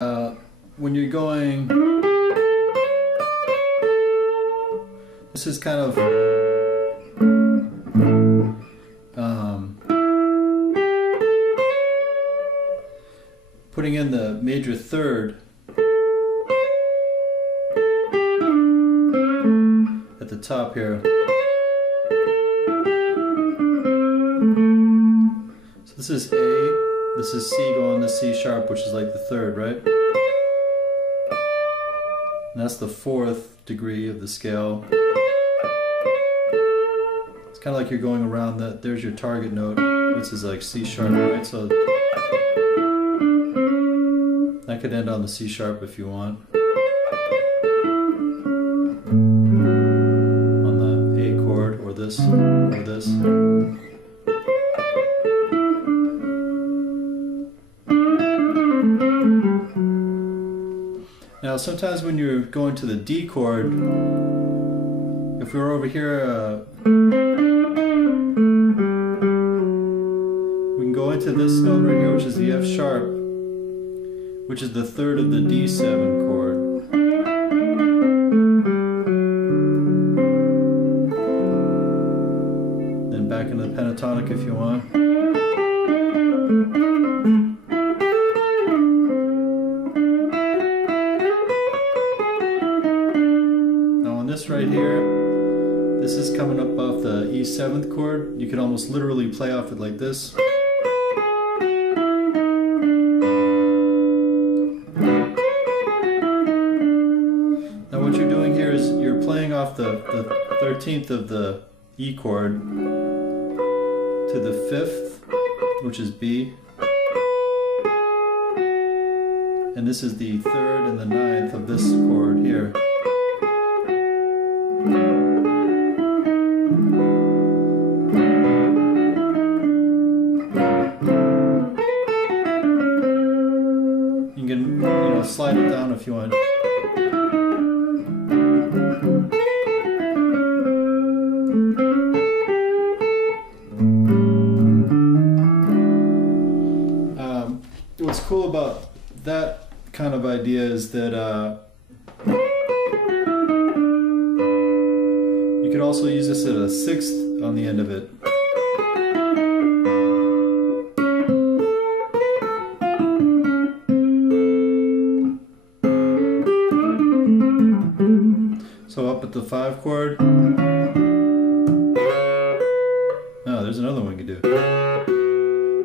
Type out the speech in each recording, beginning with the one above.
When you're going, this is kind of putting in the major third at the top here. So this is A, this is C going to C sharp, which is like the third, right? And that's the fourth degree of the scale. It's kind of like you're going around that. There's your target note. This is like C sharp, right? So that could end on the C sharp if you want. On the A chord, or this, or this. Now sometimes when you're going to the D chord, if we were over here, we can go into this note right here, which is the F sharp, which is the third of the D7 chord. Then back into the pentatonic if you want. Right here, this is coming up off the E7th chord. You can almost literally play off it like this. Now what you're doing here is you're playing off the 13th of the E chord to the 5th, which is B, and this is the 3rd and the 9th of this chord here. You can, slide it down if you want. What's cool about that kind of idea is that you could also use this at a 6th on the end of it. So up at the 5 chord. Oh, there's another one you could do.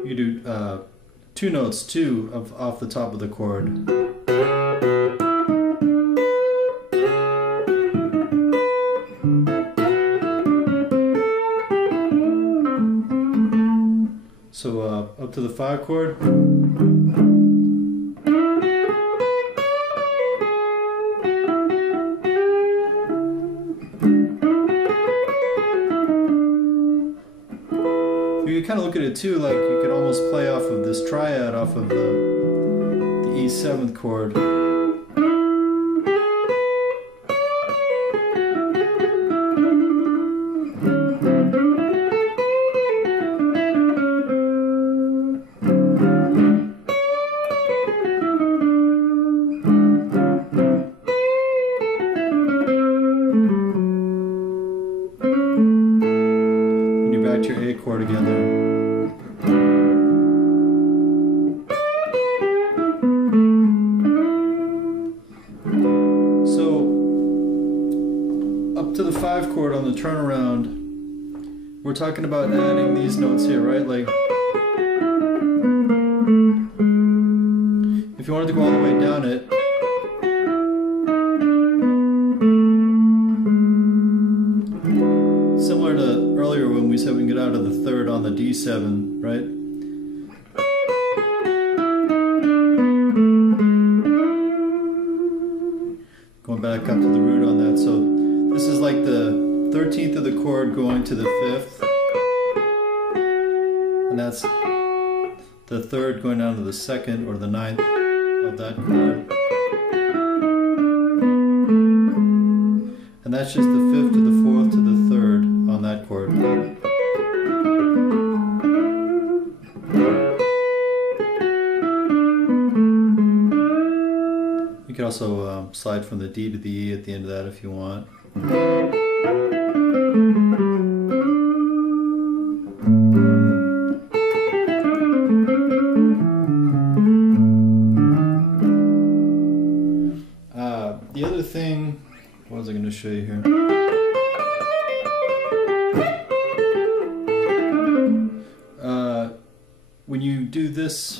You could do 2 notes too off the top of the chord. So up to the 5 chord. You can kind of look at it too, like you could almost play off of this triad off of the E7th chord. Back to your A chord again there. So up to the 5 chord on the turnaround, we're talking about adding these notes here, right? Like if you wanted to go all the way down it, similar to earlier when we said we can get out of the 3rd on the D7, right? Going back up to the root on that. So this is like the 13th of the chord going to the 5th. And that's the 3rd going down to the 2nd or the 9th of that chord. And that's just the 5th to the 4th to the 3rd on that chord. You can also slide from the D to the E at the end of that if you want. The other thing, what was I going to show you here? When you do this,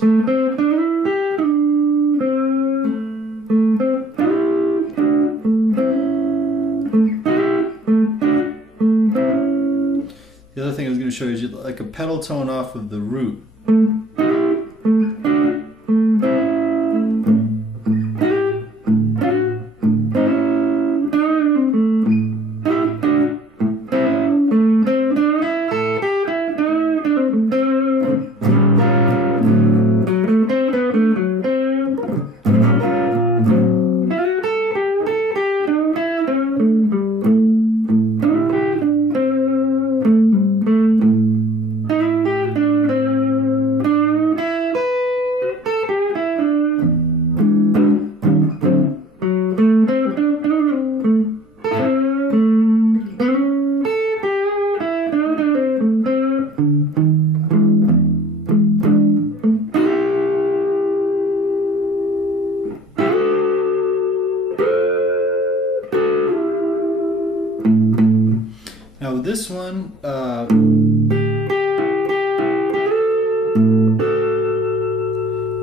the other thing I was going to show you is like a pedal tone off of the root. Now with this one,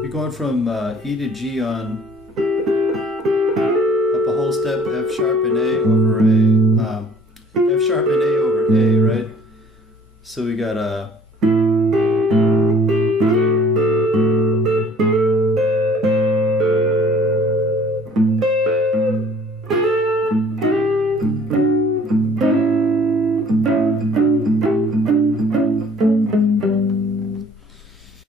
you're going from E to G on up a whole step, F sharp and A over A, F sharp and A over A, right? So we got a